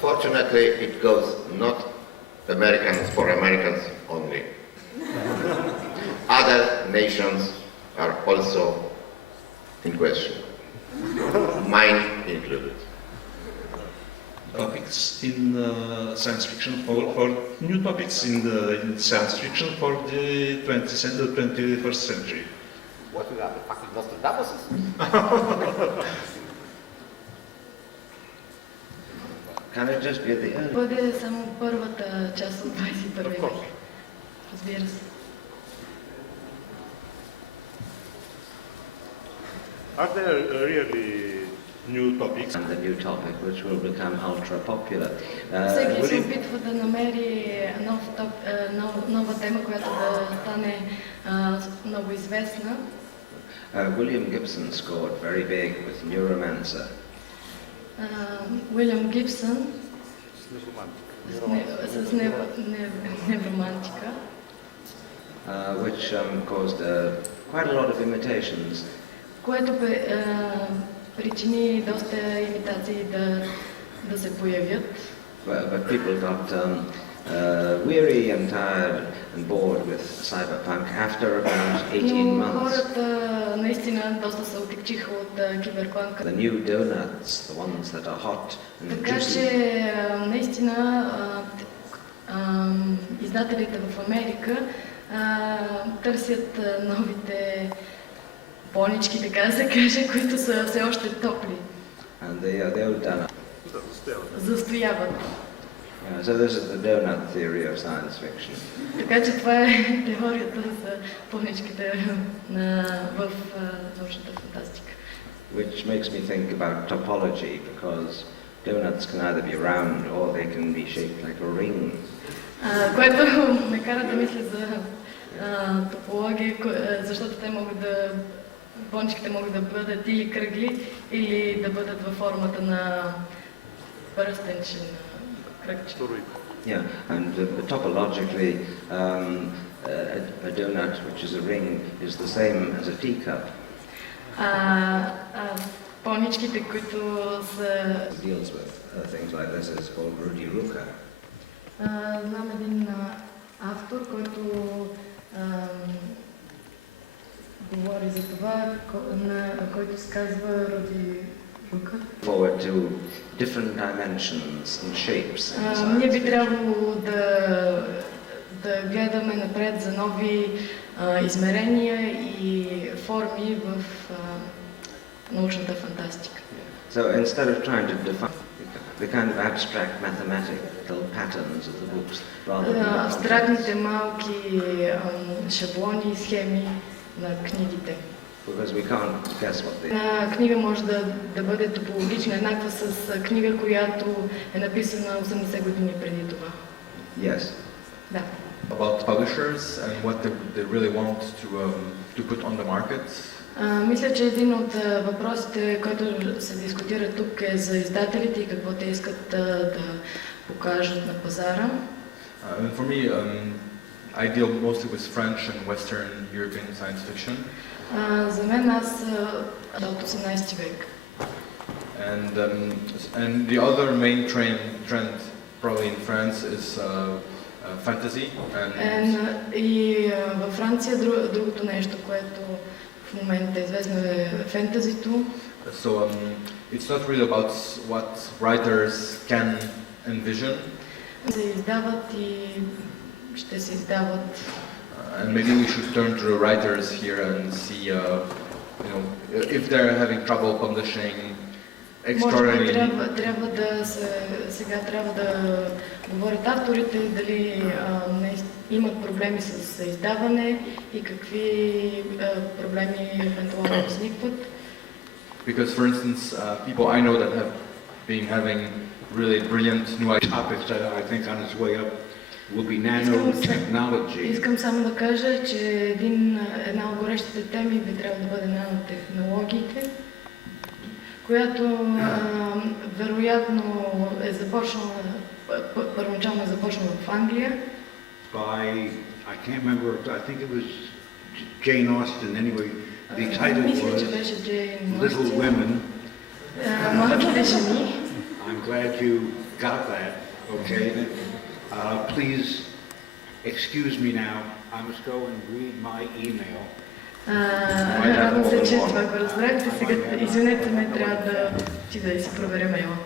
Fortunately, it goes not Americans for Americans only. Other nations are also in question, mine included. Topics in science fiction for new topics in science fiction for the 21st century. What we got, the fucking Nostradamus? Can it just be the early? Бъде само първата част от 21 век. Разбира се. Are there really new topics? And the new topic, which will become ultra popular. Всеки се опитва да намери нова тема, която да стане много известна. William Gibson scored very big with Neuromancer. Уилям Гибсън с невромантика, Which caused quite a lot of imitations. което причини доста имитации да се появят. But people got weary and tired and bored with cyberpunk after about 18 Но months. хората наистина доста се отекчиха от киберпанка. The new donuts, the ones that are hot and Така juicy. че наистина издателите в Америка търсят новите понички, така да се каже, които са все още топли. And the old donut. Застояват. So this is the donut theory of science fiction. Така че това е теорията за поничките в научната фантастика. Which makes me think about topology, because donuts can either be round or they can be shaped like a ring. Което ме кара да мисля за топология, защото те могат поничките могат да бъдат или кръгли, или да бъдат във формата на пръстенче, на кръгче. Yeah, and topologically, a donut, which is a ring, is the same as a teacup. Поничките, които са... Deals with things like this is called Rudy Rucker. Знам един автор, който говори за това, който се казва Руди Рукър. Forward to different dimensions and shapes. Ние би трябвало да гледаме напред за нови измерения и форми в научната фантастика. So instead of trying to define the kind of abstract mathematical patterns of the books, rather than абстрактните малки шаблони и схеми на книгите. because we can't guess what they Една книга може да бъде топологична, еднаква с книга, която е написана 80 години преди това. Yes. Да. About publishers and what they really want to put on the market. Мисля, че един от въпросите, който се дискутира тук, е за издателите и какво те искат да покажат на пазара. And for me, I deal mostly with French and Western European science fiction. За мен аз от 18 век. And the other main trend probably in France is fantasy. И във Франция другото нещо, което в момента е известно, е фентазито. So it's not really about what writers can envision. Се издават и ще се издават. And maybe we should turn to the writers here and see, if they're having trouble publishing extraordinarily. Сега трябва да говорят авторите дали имат проблеми с издаване и какви проблеми евентуално възникват. Because, for instance, people I know that have been having really brilliant new topics that I think on its way up will be nanotechnology. Искам само да кажа, че една от горещите теми би трябвало да бъде нанотехнологиите, която вероятно е започнала, първоначално е започнала в Англия. I can't remember, I think it was Jane Austen anyway. The title Мисля, че was беше Джейн Little Остин. Women. Малките жени. I'm glad you got that, okay? Please excuse me now. I must go and read my email. Радвам се, че това го разбрахте. Сега, извинете ме, трябва да отида и си проверя мейла.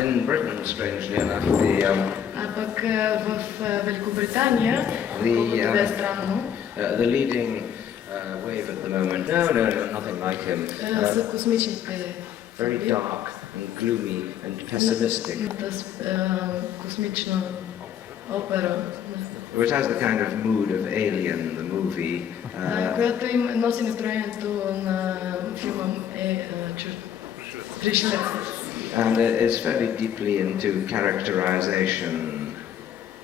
In Britain, strangely enough, А пък в Великобритания, колкото да е странно, the leading wave at the moment, no, nothing like him, са космичните very dark and gloomy and pessimistic, космична опера, which has the kind of mood of Alien, the movie, която им носи настроението на филма Пришелец. and it is fairly deeply into characterization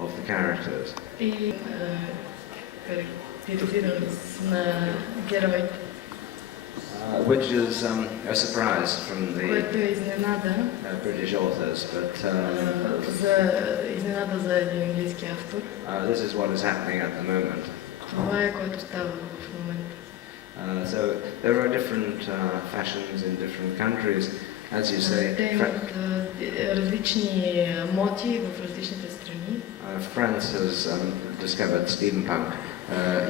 of the characters. И характеризираност на героите, Which is a surprise from the което е изненада, British authors, but изненада за един английски автор. this is what is happening at the moment. Това е, което става в момента. So there are different fashions in different countries, as you say. Те имат различни моти в различните страни. France has discovered steampunk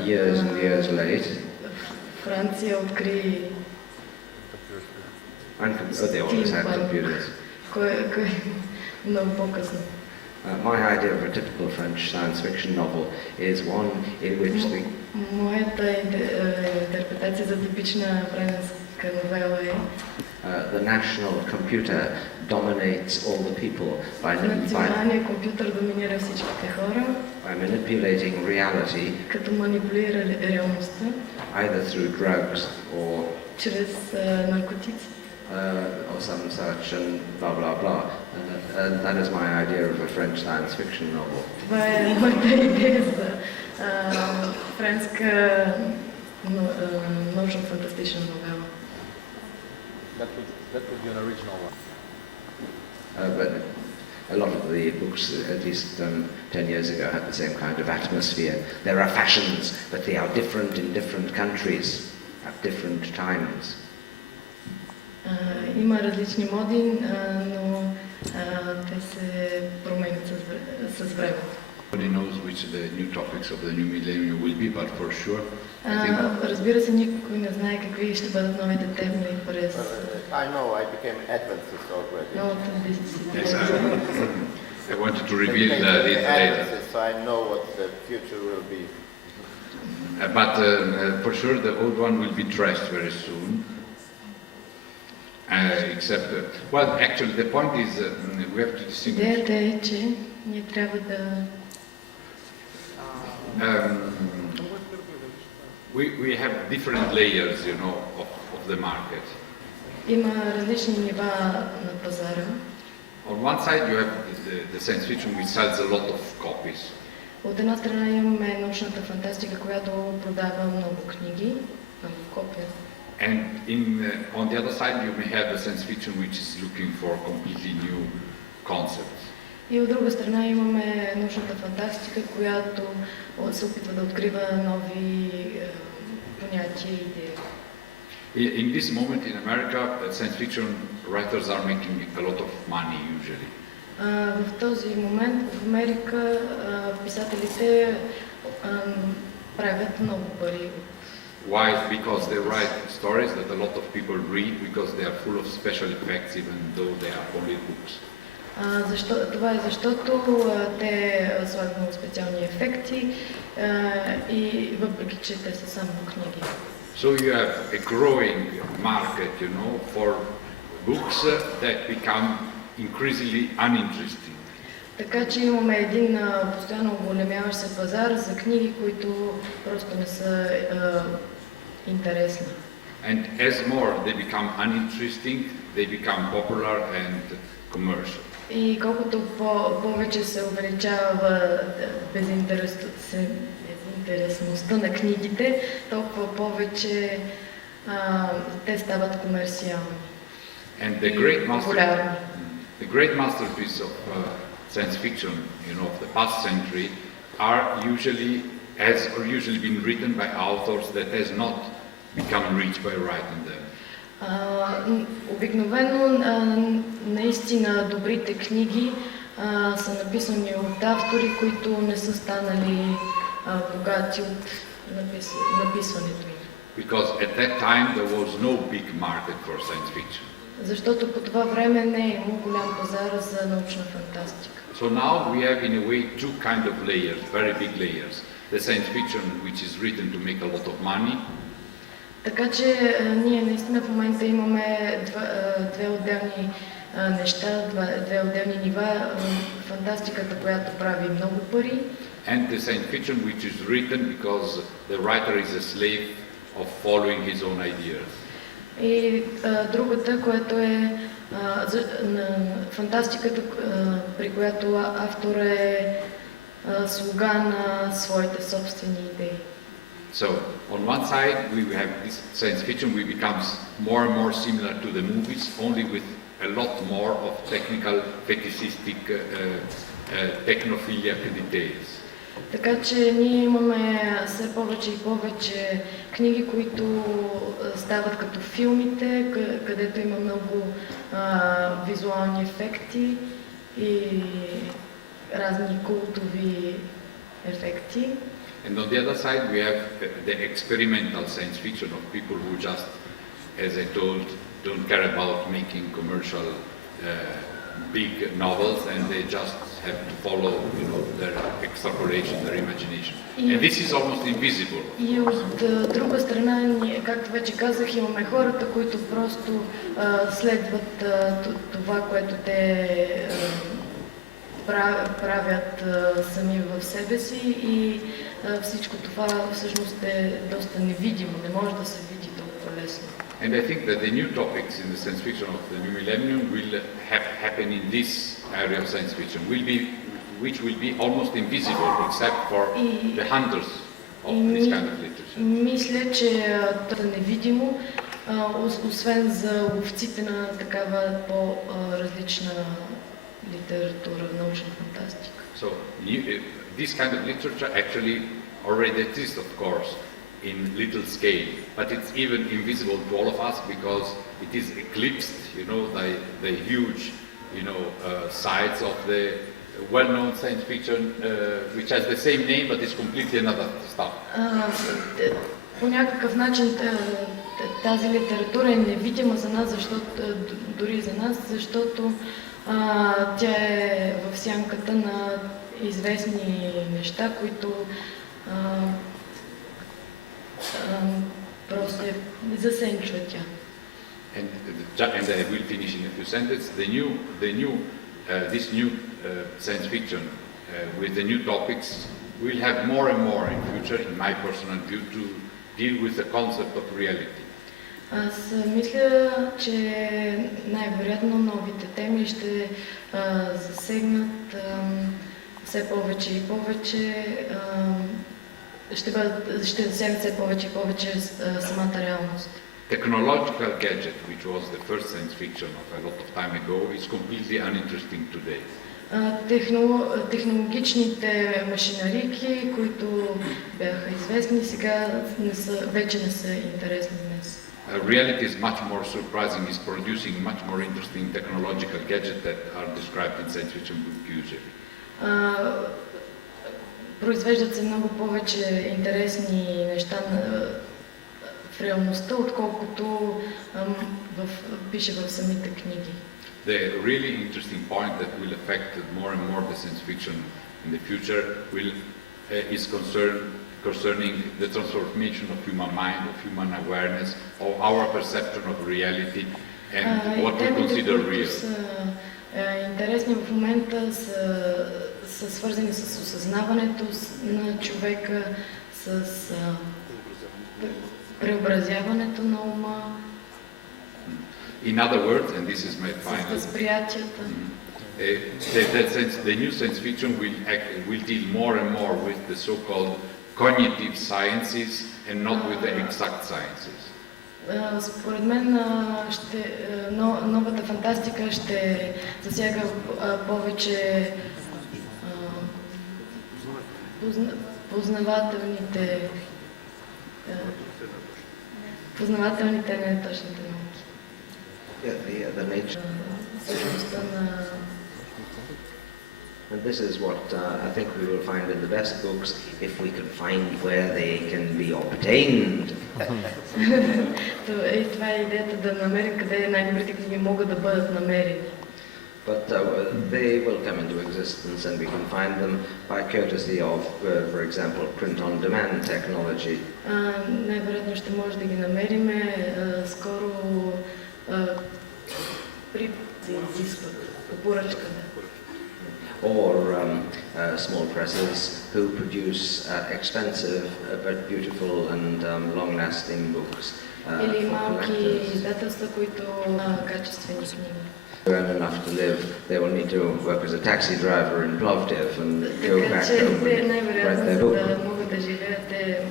years and years late. Франция откри They always had computers. кое много по-късно. My idea of a typical French science fiction novel is one in which the Моята интерпретация за типична френска новела е the national computer dominates all the people националният компютър доминира всичките хора, by manipulating reality като манипулира реалността either through drugs or чрез наркотици. or some such, and blah blah blah. And that is my idea of a French science fiction novel. Това е моята идея за френска научно-фантастична новела. That would be an original one. But a lot of the books, at least 10 years ago, had the same kind of atmosphere. There are fashions, but they are different in different countries at different times. Има различни моди, но те се променят с времето. Nobody knows which the new topics of the new millennium will be, but for sure, I think Разбира се, никой не знае какви ще бъдат новите теми през I know I became Adventist already. новото yes, десетилетие. I wanted to I reveal became this later. Adventist, so I know what the future will be. But for sure, the old one will be trashed very soon. Except, well, actually, the point is we have to distinguish. Идеята е, че ние трябва да We have different layers, you know, of the market. има различни нива на пазара. On one side, you have the science fiction which sells a lot of copies. От една страна имаме научната фантастика, която продава много книги, много копия. And on the other side, you may have the science fiction which is looking for completely new concepts. И от друга страна имаме научната фантастика, която се опитва да открива нови понятия и идеи. In this moment in America, science fiction writers are making a lot of money usually. В този момент в Америка писателите правят много пари. Why? Because they write stories that a lot of people read because they are full of special effects even though they are only books. Това е защото те слагат много специални ефекти и въпреки че те са само книги. So you have a growing market, you know, for books that become increasingly uninteresting. Така че имаме един постоянно оголемяващ се пазар за книги, които просто не са интересни. And as more they become uninteresting, they become popular and commercial. И колкото повече се увеличава безинтересността на книгите, толкова повече те стават комерциални And и популярни. the great masterpiece of science fiction, you know, of the past century, has usually been written by authors that has not become rich by writing them. Обикновено наистина добрите книги са написани от автори, които не са станали богати от написването им. Because at that time there was no big market for science fiction. Защото по това време не е имало голям пазар за научна фантастика. So now we have in a way two kind of layers, very big layers. The science fiction which is written to make a lot of money, Така че ние наистина в момента имаме две отделни неща, две отделни нива. Фантастиката, която прави много пари, and the science fiction which is written because the writer is a slave of following his own ideas. и другата, което е фантастиката, при която автор е слуга на своите собствени идеи. So on one side we have this science fiction which becomes more and more similar to the movies, only with a lot more of technical, fetishistic, technophiliac details. Така че ние имаме все повече и повече книги, които стават като филмите, където има много визуални ефекти и разни култови ефекти. And on the other side we have the experimental science fiction of people who just, as I told, don't care about making commercial big novels, and they just have to follow, their extrapolation, their imagination. And this is almost invisible. И от друга страна, както вече казах, имаме хората, които просто следват това, което те правят сами в себе си, и всичко това всъщност е доста невидимо, не може да се види толкова лесно. And I think that the new topics in the science fiction of the new millennium will happen in this area of science fiction, which will be almost invisible except for the hunters of this kind of literature. Мисля, че това е невидимо, освен за ловците на такава по-различна литература, научна фантастика. So this kind of literature actually already exists, of course, in little scale, but it's even invisible to all of us because it is eclipsed, by the huge, sides of the well-known science fiction, which has the same name but is completely another stuff. По някакъв начин тази литература е невидима за нас, дори за нас, защото тя е в сянката на известни неща, които просто засенчва тя. And I will finish in a few sentences. This new science fiction with the new topics will have more and more in future, in my personal view, to deal with the concept of reality. Аз мисля, че най-вероятно новите теми ще засегнат все повече и повече, ще засегнат все повече и повече самата реалност. Technological gadget, which was the first science fiction of a lot of time ago, is completely uninteresting today. Технологичните машинарики, които бяха известни, сега вече не са интересни днес. Reality is much more surprising, is producing much more interesting technological gadgets that are described in science fiction book usually. Произвеждат се много повече интересни неща в реалността, отколкото пише в самите книги. The really interesting point that will affect more and more the science fiction in the future is concerning the transformation of human mind, of human awareness, of our perception of reality and what we consider real. Интересни в момента са свързани с осъзнаването на човека, с преобразяването на ума. In other words, and this is my final, възприятията. The new science fiction will deal more and more with the so-called cognitive sciences and not with the exact sciences. Според мен новата фантастика ще засяга повече познавателните, неточните науки. Yeah, the nature. Същността на And this is what I think we will find in the best books, if we can find where they can be obtained. това е идеята да намерим къде най-добрите книги могат да бъдат намерени. But they will come into existence and we can find them by courtesy of, for example, print-on-demand technology. Най-вероятно ще може да ги намерим скоро при да изискват по поръчка. Or small presses who produce expensive but beautiful and long-lasting books Или for малки collectors. издателства, които качествени книги. Earn enough to live, they will need to work as a taxi driver in Plovdiv and go Така back че home те and най-вероятно, write their за book. да могат да живеят, те,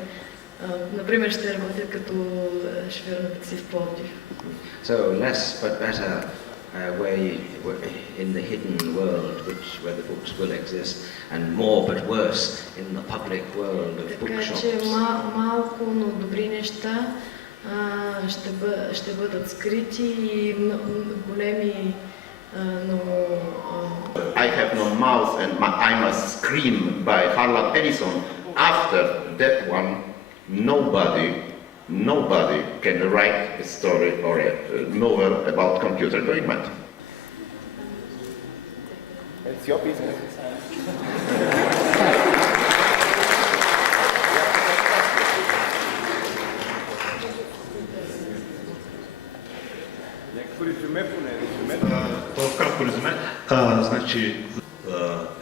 например, ще работят като шофьор на такси в Пловдив. So less but better way in the hidden world, where the books will exist, and more but worse in the public world of Така че bookshops. малко, но добри неща ще бъдат скрити и големи, но... I have no mouth and I must scream by Harlan Ellison. After that one, nobody can write a story or a novel about computer equipment. It's your business. В кратко резюме, значи,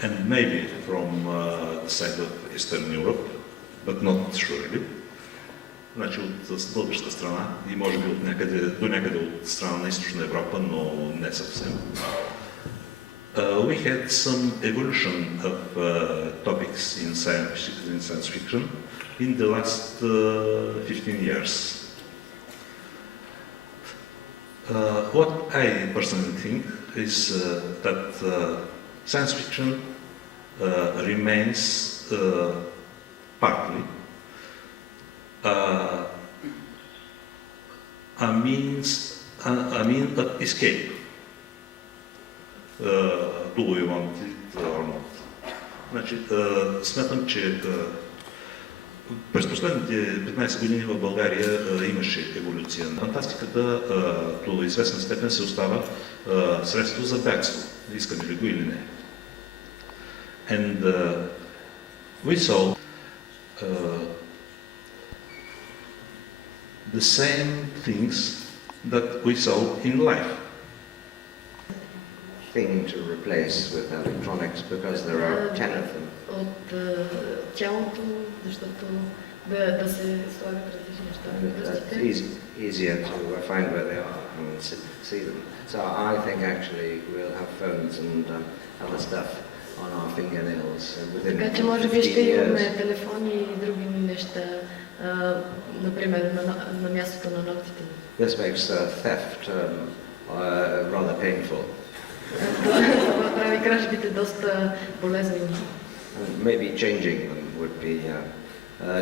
and maybe from the side of Eastern Europe, but not surely. Значи от българска страна и може би до някъде от страна на Източна Европа, но не съвсем. We had some evolution of topics in science fiction in the last 15 years. What I personally think is that science fiction remains partly a means of escape. Do we want it or not? Значи, смятам, че през последните 15 години в България имаше еволюция. Фантастиката до известна степен се остава средство за бягство, искаме ли го или не. And we saw the same things that we saw in life. Thing to replace with electronics because there are 10 of them. От тялото, защото да се слагат различни неща And на it's пръстите. easier to find where they are and see them. So I think actually we'll have phones and other stuff on our fingernails within Така че може би 15 ще years. имаме телефони и други неща, например на мястото на ногтите. This makes theft rather painful. Това прави кражбите доста болезнени. And maybe changing them would be...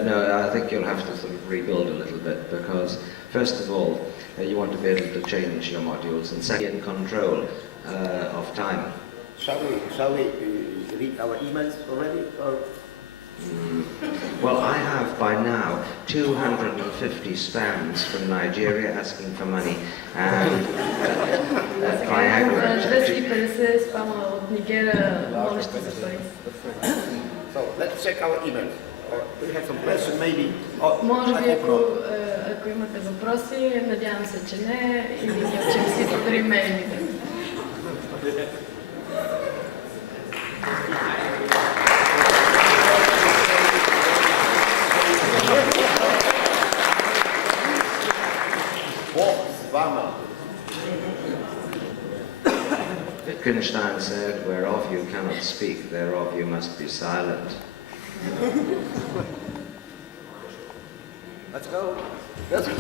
no, I think you'll have to sort of rebuild a little bit because, first of all, you want to be able to change your modules and second, in control of time. Shall we read our emails already? Or? Well, I have by now 250 spams from Nigeria asking for money and Viagra. 250 спама от Нигера, молещи за пари. So let's check our emails. Or do you have some question maybe? Or, Може би, I hope not. ако имате въпроси, надявам се, че не, или ги учим всички при мейлите. Wittgenstein said, whereof you cannot speak, thereof you must be silent. Let's go. Let's go.